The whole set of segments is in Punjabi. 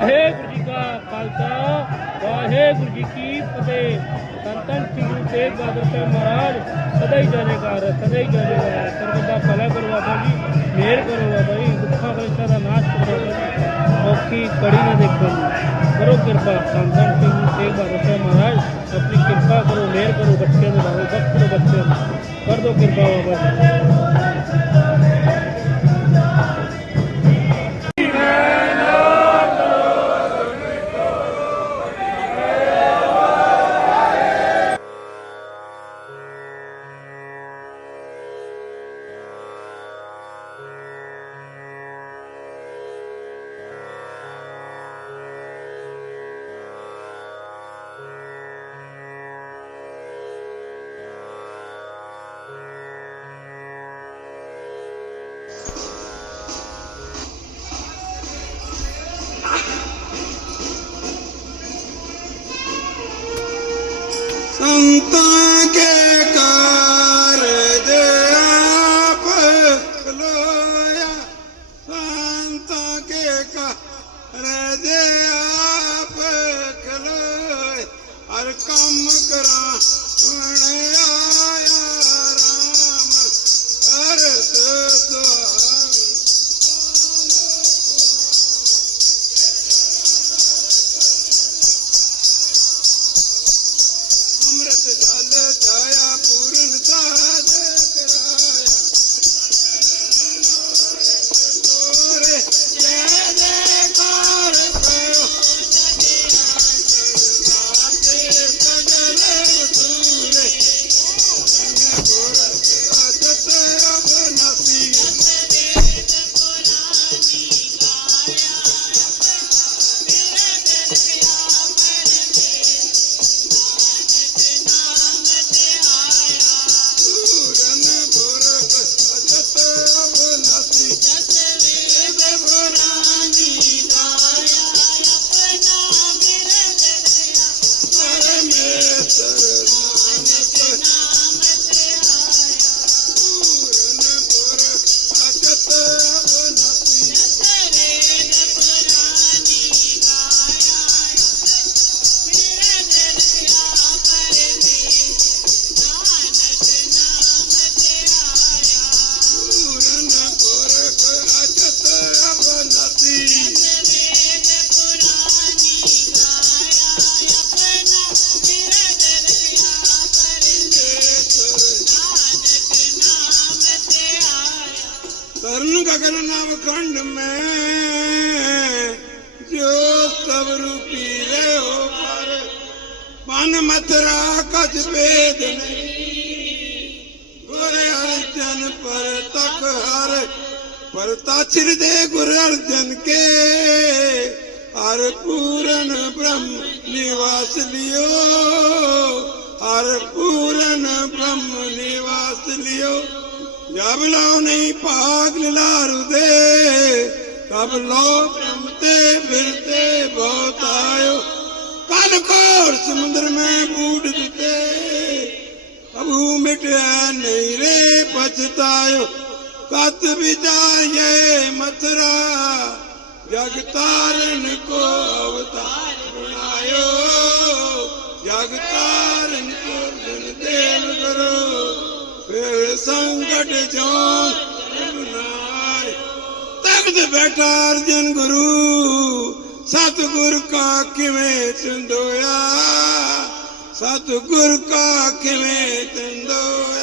ਵਾਹਿਗੁਰੂ ਜੀ ਕਾ ਖਾਲਸਾ, ਵਾਹਿਗੁਰੂ ਜੀ ਕੀ ਫਤਿਹ। ਸੰਤਨ ਸ੍ਰੀ ਗੁਰੂ ਤੇਗ ਬਹਾਦਰ ਸਾਹਿਬ ਮਹਾਰਾਜ, ਸਦਾ ਹੀ ਜਾਣੇਕਾਰ ਸਦਾ ਹੀ ਜਾਣੇਕਾਰ ਸਰਬਤ ਦਾ ਭਲਾ ਕਰੋ ਬਾਬਾ ਜੀ, ਮਿਹਰ ਕਰੋ ਬਾਬਾ ਜੀ, ਦੁੱਖਾਂ ਕਲੇਸ਼ਾਂ ਦਾ ਨਾਸ਼ ਕਰੋ ਔਖੀ ਕੜੀ ਨਾ ਦੇਖੋ ਜੀ। ਕਰੋ ਕਿਰਪਾ, ਸੰਤਨ ਸ੍ਰੀ ਗੁਰੂ ਤੇਗ ਬਹਾਦਰ ਸਾਹਿਬ ਮਹਾਰਾਜ, ਆਪਣੀ ਕਿਰਪਾ ਕਰੋ, ਮਿਹਰ ਕਰੋ, ਬੱਚਿਆਂ ਦੇ ਲਾਓ ਬਖਸ਼ ਕਰੋ ਬੱਚਿਆਂ ਨੂੰ ਕਰ ਦੋ ਕਿਰਪਾ ਬਾਬਾ ਜੀ। ਕੰਮ ਕਰਾਂ। ਹਰ ਪੂਰਨ ਬ੍ਰਹਮ ਨਿਵਾਸ ਲਿਓ। ਹਰ ਪੂਰਨ ਬ੍ਰਹਮ ਨਿਵਾਸ ਲਿਓ। ਜਬ ਲਾਉ ਨਹੀਂ ਭਾਗ ਲਾਰੂ ਦੇ, ਤਬ ਲੋ ਬ੍ਰਹਮ ਤੇ ਫਿਰਤੇ ਬਹੁਤ ਆਇਓ। ਕਲ ਕੋਰ ਸਮੁੰਦਰ ਮੈਂ ਬੂਡ ਦਿੱਤੇ ਕਬੂ ਮਿਟਿਆ ਨਹੀਂ ਰੇ ਪਛਤਾਇਓ। ਕਤ ਵਿਚਾਰੇ ਮਥਰਾ ਜਗ ਤਾਰਨ ਕੋ ਅਵਤਾਰ ਬਣਾਇਓ। ਜਗ ਤਾਰਨ ਕੋ ਜਨ ਦੇਵ ਕਰੋ। ਫਿਰ ਸੰਗਟ ਜੋਂ ਬਣਾਏ ਤਖਤ ਬੈਠਾ ਅਰਜਨ ਗੁਰੂ, ਸਤਗੁਰ ਕਾ ਕਿਵੇਂ ਚੰਦੋਇਆ ਸਤਗੁਰ ਕਾ ਕਿਵੇਂ ਚੰਦੋਇਆ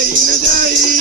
in Today, day.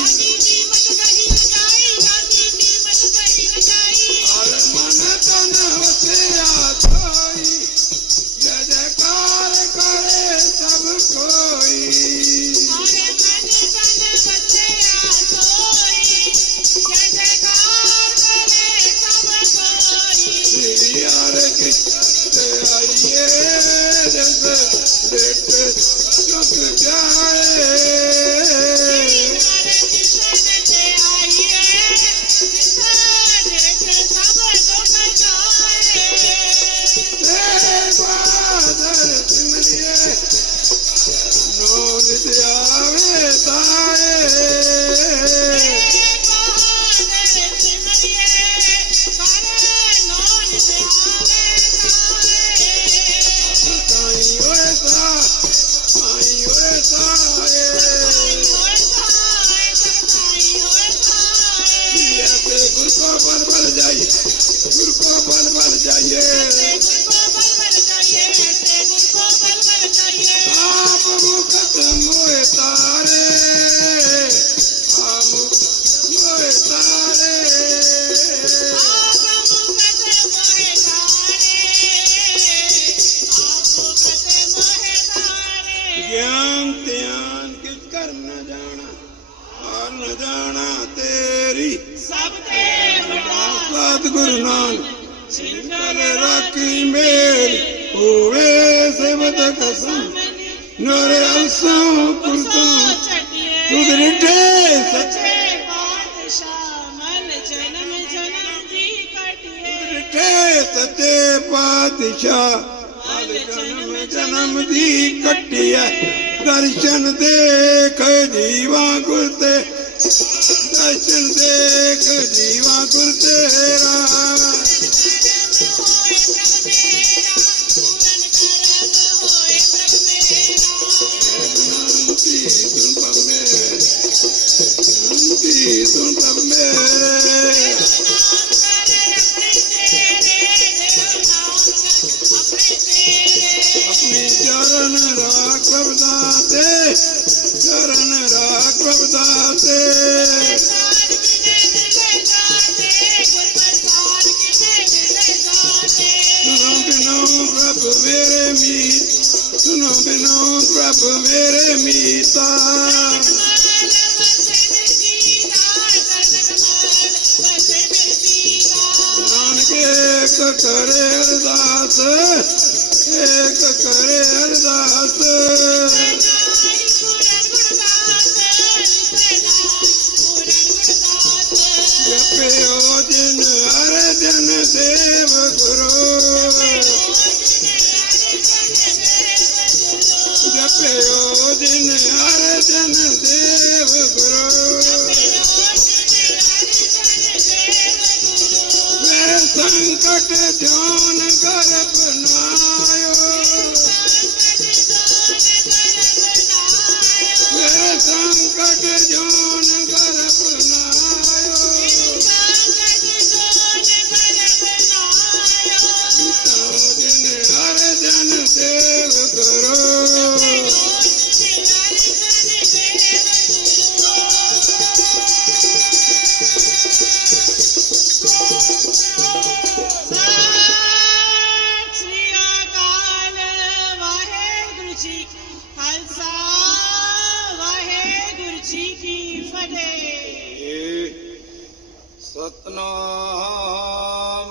ਕੀ ਮੇਲ ਹੋਵੇ ਸਿਮਤ ਕਸਮ ਨਰ ਅਲਸੋਂ ਕੁਰਤਾ ਤੁਧ ਰਿੱਠੇ ਸੱਚੇ। ਪਾਤਸ਼ਾਹ ਜਨਮ ਦੀ ਕਟਿਏ ਰਿੱਠੇ ਪਾਤਸ਼ਾਹ ਜਨਮ ਜਨਮ ਦੀ ਕਟਿਏ ਦਰਸ਼ਨ ਦੇਖ ਜੀਵਾ ਗੁਰ ਤੇ। ਦਰਸ਼ਨ ਦੇਖ ਜੀਵਾ ਗੁਰ ਤੇਰਾ संसार एक करे अरदास एक कर ਸਤਨਾਮ।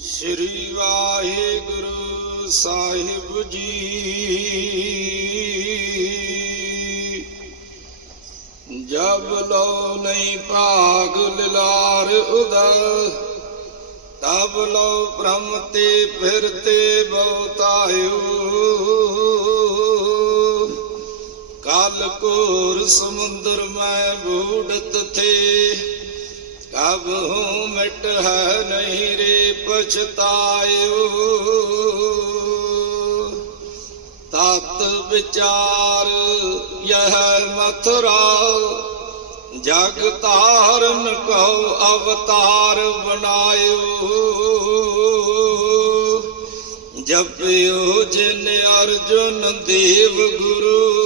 ਸ੍ਰੀ ਵਾਹਿਗੁਰੂ ਸਾਹਿਬ ਜੀ। ਜਬ ਲੋ ਨਹੀਂ ਭਾਗ ਲਿਲਾਰ ਉਦਰ ਤਬ ਲੋ ਬ੍ਰਹਮ ਤੇ ਫਿਰ ਤੇ ਬਹੁਤਾਇਓ ਕਾਲ ਕੋਰ ਸਮੁੰਦਰ ਮੈਂ ਬੂੜਤ ਥੇ ਕਬ ਹੂੰ ਮਿਟ ਹੈ ਨਹੀਂ ਰੇ ਪਛਤਾਇਓ। ਤਤ ਵਿਚਾਰ ਯਹ ਮਥੁਰਾ, ਜਗ ਧਾਰਨ ਕਉ ਅਵਤਾਰ ਬਣਾਇਓ। ਜਪਿਓ ਜਿਨ ਅਰਜੁਨ ਦੇਵ ਗੁਰੂ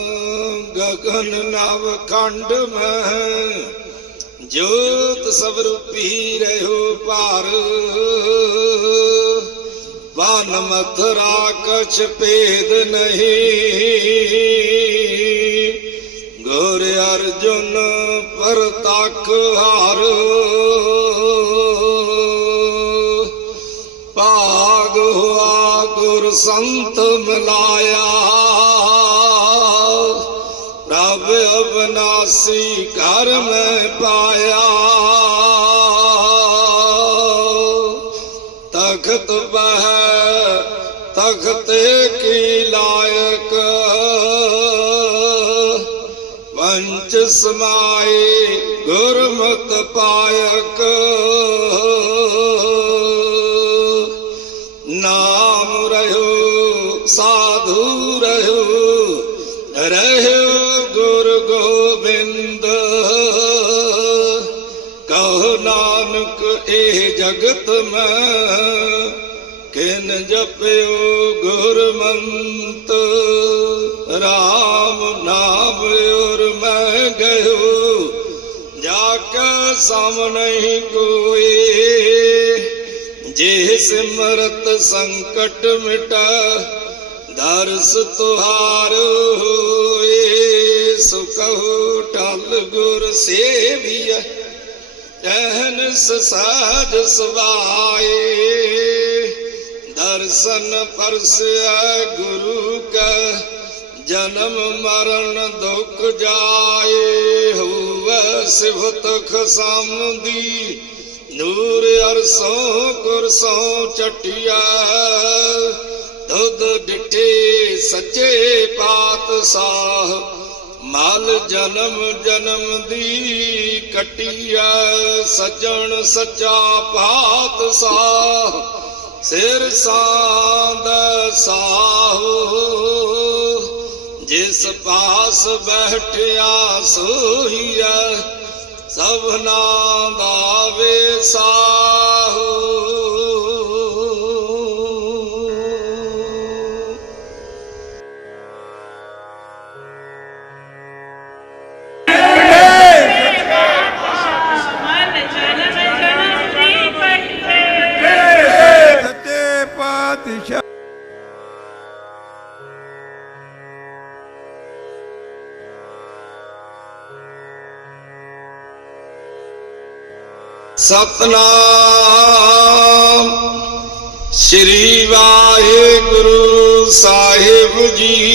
ਗगन ਨਵ ਖੰਡ ਮੈਂ ਜੋਤ ਸਭ ਰੂਪੀ ਰਹਿਓ ਭਾਰ। ਵਨ ਮਥੁਰਾ ਕਛ ਭੇਦ ਨਹੀਂ। ਗੁਰ ਅਰਜੁਨ ਪਰਤਖ ਹਾਰ। ਭਾਗ ਹੋਆ ਗੁਰ ਸੰਤ ਮਿਲਾਇਆ। ਪ੍ਰਭ ਅਬਨਾਸੀ ਘਰ ਮੈਂ ਪਾਇਆ। ਤਖਤ ਬਹ ਤਖਤੇ ਕੀ ਲਾਇਕ। ਪੰਚ ਸਮਾਏ ਗੁਰਮਤ ਪਾਇਕ। ਨਾਨਕ, ਇਹ ਜਗਤ ਮੈਂ ਕਿਨ ਜਪਿਓ ਗੁਰਮੰਤ। ਰਾਮ ਨਾਮ ਔਰ ਮੈਂ ਗਇਓ ਜਾ ਕੇ ਨਹੀਂ ਕੋਈ। ਜੇ ਸਿਮਰਤ ਸੰਕਟ ਮਿਟਾ, ਦਰਸ ਤੁਹਾਰ ਹੋਏ। ਸੁਕਹੁ ਟਲ ਗੁਰ ਸੇਵੀਐ। ਰਹਿਨ ਸਾਜ ਸਵਾਏ, ਦਰਸ਼ਨ ਪਰਸਿਆ ਗੁਰੂ ਕਾ, ਜਨਮ ਮਰਨ ਦੁਖ ਜਾਏ, ਹੋਵੇ ਸਿਫਤ ਖਸਮਦੀ, ਨੂਰ ਅਰਸੋਂ ਕੁਰਸੋਂ ਚਟਿਆ। ਦੁੱਧ ਡਿਠੇ ਸੱਚੇ ਪਾਤਸ਼ਾਹ ਮਲ ਜਨਮ ਜਨਮ ਦੀ ਕਟਿਆ, ਸਜਣ ਸੱਚਾ ਭਾਤ ਪਾਤਸ਼ਾਹ ਸਿਰ ਸਾਂਦ ਸਾਹੋ। ਜਿਸ ਪਾਸ ਬੈਠਿਆ ਸੋਹੀਆ ਸਭਨਾ ਦਾ ਵੇਸਾਹੋ ਸਤਨਾਮ। ਸ੍ਰੀ ਵਾਹਿਗੁਰੂ ਸਾਹਿਬ ਜੀ।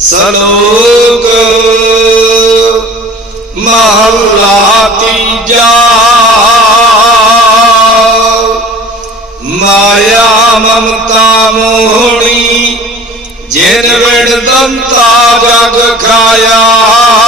ਸਲੋਕ ਮਹੱਲਾ ਤੀਜਾ। ਮਾਇਆ ਮਮਤਾ ਮੋਹਣੀ, ਜਿਨ ਵਿਣ ਦੰਤਾ ਜਗ ਖਾਇਆ।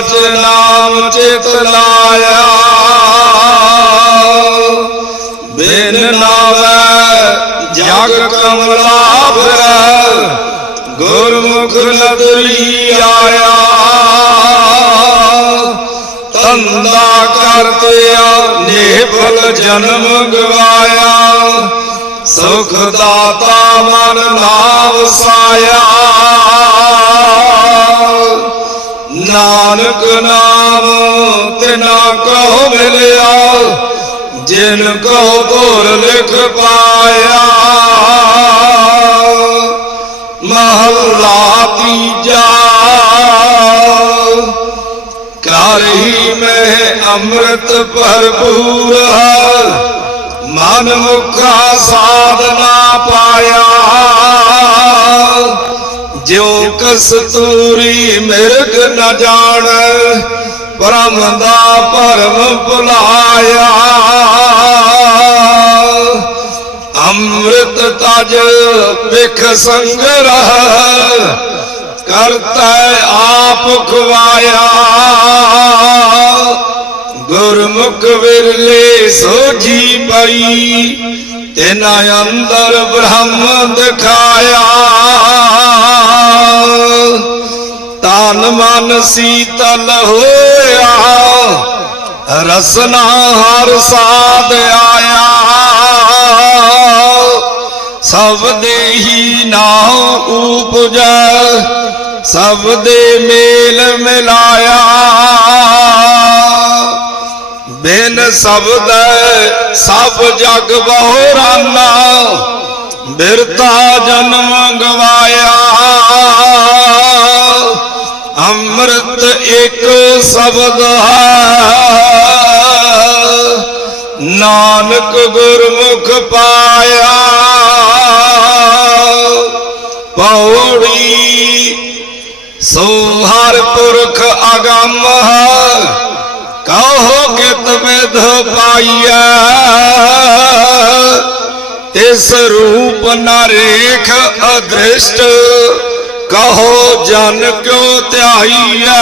ਸਚ ਨਾਮ ਚਿਤ ਲਾਇਆ। ਬਿਨ ਨਾਵੇ ਜਗ ਕਮਲਾ ਫਿਰ, ਗੁਰਮੁਖ ਨਦਰੀ ਆਇਆ। ਧੰਦਾ ਕਰਤਿਆ ਨੇਫਲ ਜਨਮ ਗਵਾਇਆ। ਸੁਖ ਦਾਤਾ ਮਨ ਨਾਮ ਸਾਇਆ। ਨਾਨਕ ਨਾਮ ਤਿਨਾ ਕੋ ਮਿਲਿਆ, ਜਿਨ ਕੋ ਧੁਰ ਲਿਖ ਪਾਇਆ। ਮਹੱਲਾ ਤੀਜਾ, ਕਰ ਹੀ ਮੈਂ ਅੰਮ੍ਰਿਤ ਭਰਪੂਰ ਮਨ ਮੁਖਾ ਸਾਧਨਾ ਪਾਇਆ। ਜਿਉ ਕਸਤੂਰੀ ਮਿਰਗ ਨ ਜਾਣ ਪਰਮ ਦਾ ਪਰਮ ਭੁਲਾਇਆ। ਅੰਮ੍ਰਿਤ ਤਜ ਵਿਖ ਸੰਗਰਹ ਕਰਤਾ ਆਪ ਖਵਾਇਆ। ਗੁਰਮੁਖ ਵਿਰਲੇ ਸੋਜੀ ਪਈ ਤੇਨਾ ਅੰਦਰ ਬ੍ਰਹਮ ਦਿਖਾਇਆ। ਤਨ ਮਨ, ਸੀਤਲ ਹੋਇਆ। ਰਸਨਾ ਹਰ ਸਾਧ ਆਇਆ। ਸਭ ਦੇਹੀ ਨਾਉ ਉਪਜੈ, ਸਭ ਦੇ ਮੇਲ ਮਿਲਾਇਆ। ਬਿਨ ਸ਼ਬਦ ਸਭ ਜਗ ਬਹੁਰਾਨਾ। ਬਿਰਤਾ ਜਨਮ ਗਵਾਇਆ। ਅੰਮ੍ਰਿਤ ਇੱਕ ਸ਼ਬਦ ਹੈ। ਨਾਨਕ ਗੁਰਮੁਖ ਪਾਇਆ। ਪੌੜੀ ਸੋ ਹਰ ਪੁਰਖ ਅਗੰਮ ਹੈ। ਕਹੋ ਕਿਤ ਵਿਧ ਪਾਈਐ? ਤਿਸ ਰੂਪ ਨਰੇਖ ਅਦ੍ਰਿਸ਼ਟ, ਕਹੋ ਜਨ ਕਿਉ ਧਿਆਈਐ?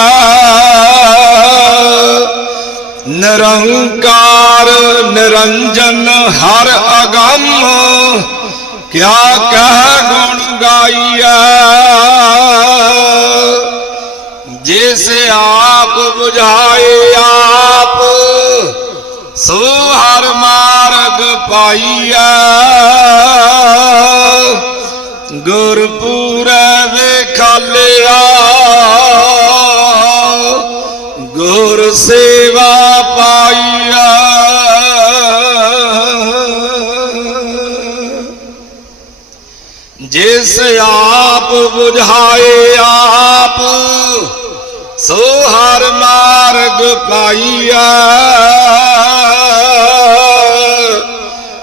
ਨਿਰੰਕਾਰ ਨਿਰੰਜਨ ਹਰ ਅਗੰਮ, ਕਿਆ ਕਹਿ ਗੁਣ ਗਾਈਐ? ਜਿਸ ਆਪ 부ਝਾਏ ਆਪ ਸੋ ਹਰ ਮਾਰਗ ਪਾਈਐ। ਗੁਰਪੂਰੈ ਵੇਖਾਲਿਆ ਗੁਰ ਸੇਵਾ ਪਾਈਐ। ਜਿਸ ਆਪ ਬੁਝਾਏ ਆਪ ਸੋ ਹਰ ਮਾਰਗ ਪਾਈਆ।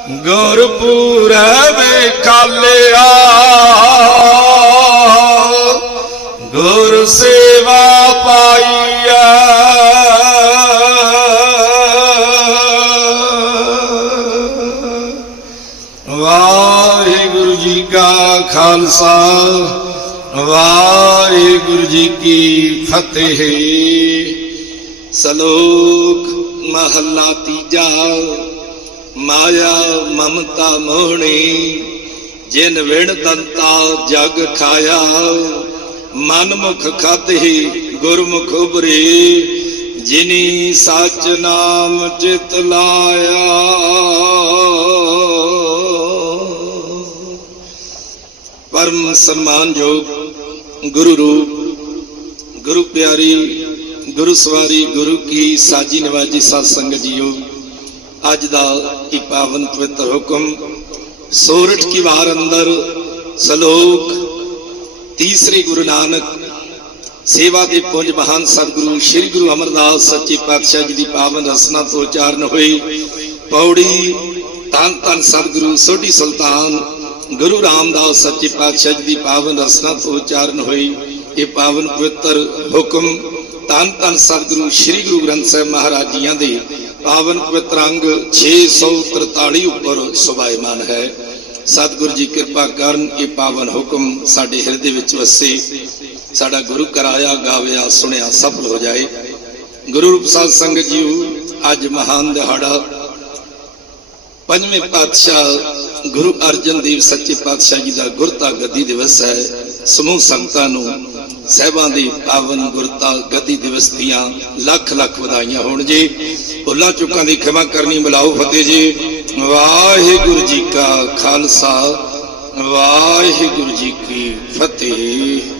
ਗੁਰਪੂਰਬ ਕਾਲਿਆ ਗੁਰ ਸੇਵਾ ਪਾਈਆ। ਵਾਹਿਗੁਰੂ ਜੀ ਕਾ ਖਾਲਸਾ। ਵਾਹਿਗੁਰੂ ਜੀ ਕੀ ਫਤਿਹ। ਸਲੋਕ ਮਹੱਲਾ ਤੀਜਾ। ਮਾਇਆ ਮਮਤਾ ਮੋਹਣੀ, ਜਿਨ ਵਿਣ ਦੰਤਾ ਜਗ ਖਾਇਆ। ਮਨ ਮੁਖ ਖਾਤੇ ਗੁਰਮੁਖ ਉਬਰੇ ਜਿਨੀ ਸਚ ਨਾਮ ਚਿਤ ਲਾਇਆ। ਪਰਮ ਸਨਮਾਨਯੋਗ ਗੁਰੂ ਰੂਪ, ਗੁਰੂ ਪਿਆਰੀ, ਗੁਰੂ ਸਵਾਰੀ, ਗੁਰੂ ਕੀ ਸਾਜੀ ਨਿਵਾਜੀ ਸਤ ਸੰਗਤ ਜੀਓ। ਅੱਜ ਦਾ ਇਹ ਪਾਵਨ ਪਵਿੱਤਰ ਹੁਕਮ ਸੋਰਠ ਕੀ ਵਾਰ ਅੰਦਰ ਸਲੋਕ, ਤੀਸਰੇ ਗੁਰੂ ਨਾਨਕ, ਸੇਵਾ ਦੇ ਪੁੰਜ ਮਹਾਨ ਸਤਿਗੁਰੂ, ਸ੍ਰੀ ਗੁਰੂ ਅਮਰਦਾਸ ਸੱਚੇ ਪਾਤਸ਼ਾਹ ਜੀ ਦੀ ਪਾਵਨ ਰਸਨਾ ਤੋਂ ਉਚਾਰਨ ਹੋਈ ਪੌੜੀ ਤਨ ਤਨ ਸਤਿਗੁਰੂ, ਸੋਢੀ ਸੁਲਤਾਨ ਗੁਰੂ ਰਾਮਦਾਸ ਸੱਚੇ ਪਾਤਸ਼ਾਹ ਜੀ ਦੀ ਪਾਵਨ ਰਸਨਾ ਤੋਂ ਉਚਾਰਨ ਹੋਈ। ਇਹ ਪਾਵਨ ਪਵਿੱਤਰ ਹੁਕਮ ਤਨ ਤਨ ਸਤਿਗੁਰੂ ਸ੍ਰੀ ਗੁਰੂ ਗ੍ਰੰਥ ਸਾਹਿਬ ਮਹਾਰਾਜ ਜੀਆਂ ਦੇ ਪਾਵਨ ਪਵਿੱਤਰ ਅੰਗ 643 ਉੱਪਰ ਸੁਭਾਇਮਾਨ ਹੈ। ਸਤਿਗੁਰੂ ਜੀ ਕਿਰਪਾ ਕਰਨ ਇਹ ਪਾਵਨ ਹੁਕਮ ਸਾਡੇ ਹਿਰਦੇ ਵਿੱਚ ਵਸੇ। ਸਾਡਾ ਗੁਰੂ ਕਰਾਇਆ ਗਾਵਿਆ, ਸੁਣਿਆ, ਸਫਲ ਹੋ ਜਾਏ। ਗੁਰੂ ਰੂਪ ਸਾਧ ਸੰਗਤ ਜੀਓ, ਅੱਜ ਮਹਾਨ ਦਿਹਾੜਾ ਪੰਜਵੇਂ ਪਾਤਸ਼ਾਹ ਗੁਰੂ ਅਰਜਨ ਦੇਵ ਸੱਚੇ ਪਾਤਸ਼ਾਹ ਜੀ ਦਾ ਗੁਰਤਾ ਗੱਦੀ ਦਿਵਸ ਹੈ। ਸਮੂਹ ਸੰਗਤਾਂ ਨੂੰ ਸਹਿਬਾਂ ਦੀ ਪਾਵਨ ਗੁਰਤਾ ਗੱਦੀ ਦਿਵਸ ਦੀਆਂ ਲੱਖ ਲੱਖ ਵਧਾਈਆਂ ਹੋਣ ਜੀ। ਭੁੱਲਾਂ ਚੁੱਕਾਂ ਦੀ ਖਿਮਾ ਕਰਨੀ ਮਿਲਾਓ ਫਤਿਹ ਜੀ। ਵਾਹਿਗੁਰੂ ਜੀ ਕਾ ਖਾਲਸਾ, ਵਾਹਿਗੁਰੂ ਜੀ ਕੀ ਫਤਿਹ।